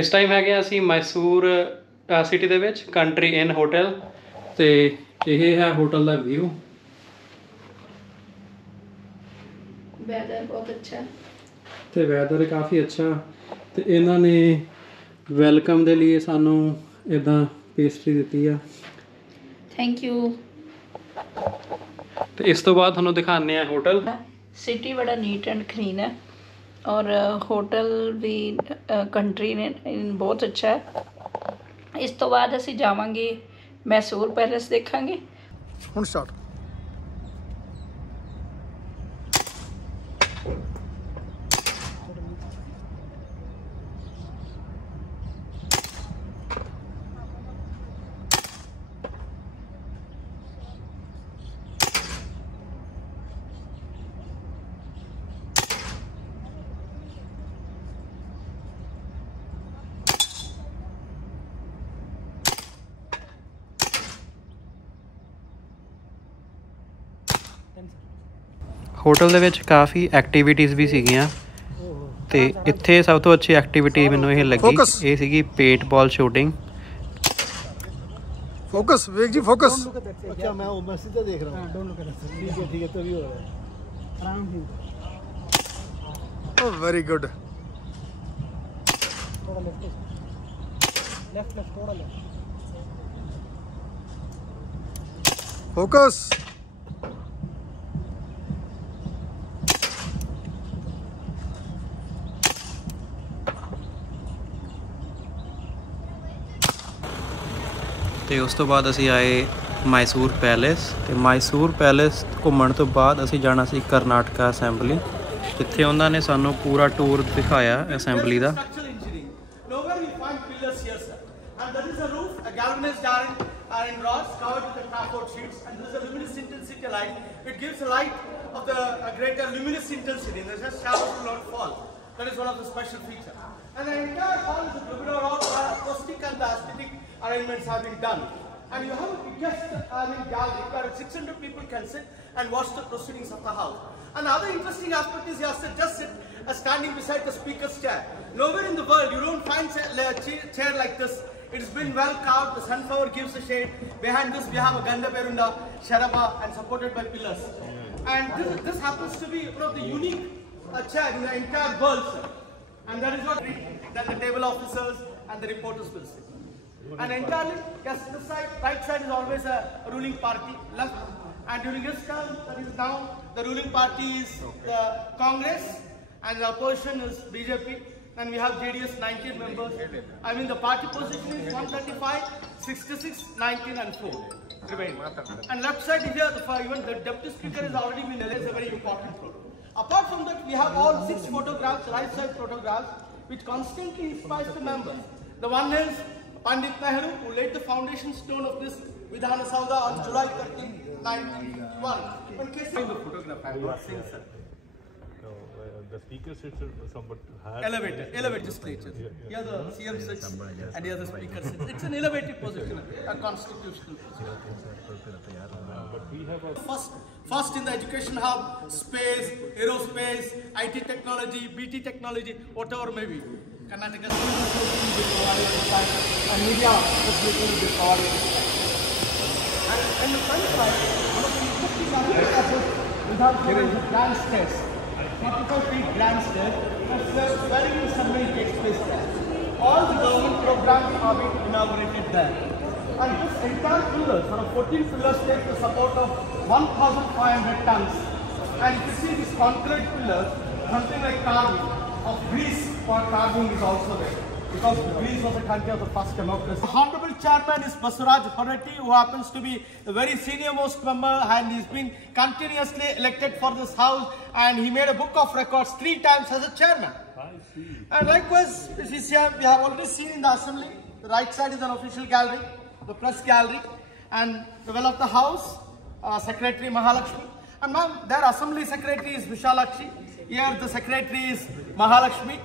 इस टाइम है ਅਸੀਂ मैसूर सिटी ਦੇ ਵਿੱਚ कंट्री इन होटल ਤੇ ਇਹ ਹੈ होटल ਦਾ व्यू। वेदर बहुत अच्छा ਤੇ ਵੈਦਰ ਕਾਫੀ ਅੱਛਾ ਤੇ ਇਹਨਾਂ ਨੇ ਵੈਲਕਮ ਦੇ ਲਈ ਸਾਨੂੰ ਇਦਾਂ ਪੇਸਟਰੀ ਦਿੱਤੀ ਆ। Thank you. ਤੇ ਇਸ ਤੋਂ ਬਾਅਦ ਤੁਹਾਨੂੰ ਦਿਖਾਉਂਦੇ ਆ ਹੋਟਲ। सिटी बड़ा नीट एंड क्लीन है और होटल भी कंट्री ने बहुत अच्छा है। इस तो बाद असी जावांगे मैसूर पैलेस देखांगे। हुण स्टार्ट। ਹੋਟਲ ਦੇ ਵਿੱਚ ਕਾਫੀ ਐਕਟੀਵਿਟੀਜ਼ ਵੀ ਸੀਗੀਆਂ ਤੇ ਇੱਥੇ ਸਭ ਤੋਂ ਅੱਛੀ ਐਕਟੀਵਿਟੀ ਮੈਨੂੰ ਇਹ ਲੱਗੀ, ਇਹ ਸੀਗੀ ਪੇਂਟਬॉल ਸ਼ੂਟਿੰਗ। फोकस विवेक जी फोकस। अच्छा मैं उम्र से देख रहा हूं। Don't look at us. ठीक है तभी हो रहा है आराम से। Oh very good. थोड़ा लेफ्ट थोड़ा लेफ्ट। फोकस। ਤੇ ਉਸ ਤੋਂ ਬਾਅਦ ਅਸੀਂ ਆਏ ਮੈਸੂਰ ਪੈਲੇਸ ਤੇ ਮੈਸੂਰ ਪੈਲੇਸ ਘੁੰਮਣ ਤੋਂ ਬਾਅਦ ਅਸੀਂ ਜਾਣਾ ਸੀ ਕਰਨਾਟਕਾ ਅਸੈਂਬਲੀ, ਜਿੱਥੇ ਉਹਨਾਂ ਨੇ ਸਾਨੂੰ ਪੂਰਾ ਟੂਰ ਦਿਖਾਇਆ assembly the. That is one of the special features. And the entire hall is a Lubino acoustic and the aesthetic arrangements have been done. And you have a biggest gallery where 600 people can sit and watch the proceedings of the house. Another interesting aspect is you have to just sit standing beside the speaker's chair. Nowhere in the world you don't find a chair like this. It's been well carved. The sunflower gives a shade. Behind this we have a Ganda Perunda, Sharaba and supported by pillars. And this happens to be one of the unique chair in the entire world, sir. And that is what that the table officers and the reporters will sit. And entirely, yes, this side, right side is always a ruling party, left. And during this term, that is now, the ruling party is the Congress and the opposition is BJP. And we have JDS 19 members. I mean the party position is 135, 66, 19 and 4. And left side is here, even the deputy speaker has already been elected, a very important role. Apart from that, we have all 6 photographs, right side photographs, which constantly inspires the members. The one is Pandit Nehru, who laid the foundation stone of this Vidhana Saudha on July 13, 1991. In case of the photograph, I am not saying, sir. The speaker sits somewhat higher. Elevator just creatures. Here the CM sits and here the speaker sits. It's an elevated position, a constitutional position. But we have a First in the education hub, space, aerospace, IT technology, BT technology, whatever may be. Karnataka will be provided and media facility will be provided. And the front side, one of the interesting aspects we have grand stairs. 45 feet grand stairs, and swearing in ceremony takes place there. All the government programs are being inaugurated there. And this entire pillar, sort of 14 pillars, take the support of 1,500 tons. And if you see these concrete pillars, something like carving of Greece for carving is also there. Because Greece was the country of the first democracy. The Honorable Chairman is Basuraj Horati, who happens to be a very senior most member, and he's been continuously elected for this house, and he made a book of records 3 times as a chairman. I see. And likewise, we have already seen in the assembly, the right side is an official gallery, the press gallery, and the well of the house, Secretary Mahalakshmi. And ma'am, their assembly secretary is Vishalakshi. Here the secretary is Mahalakshmi.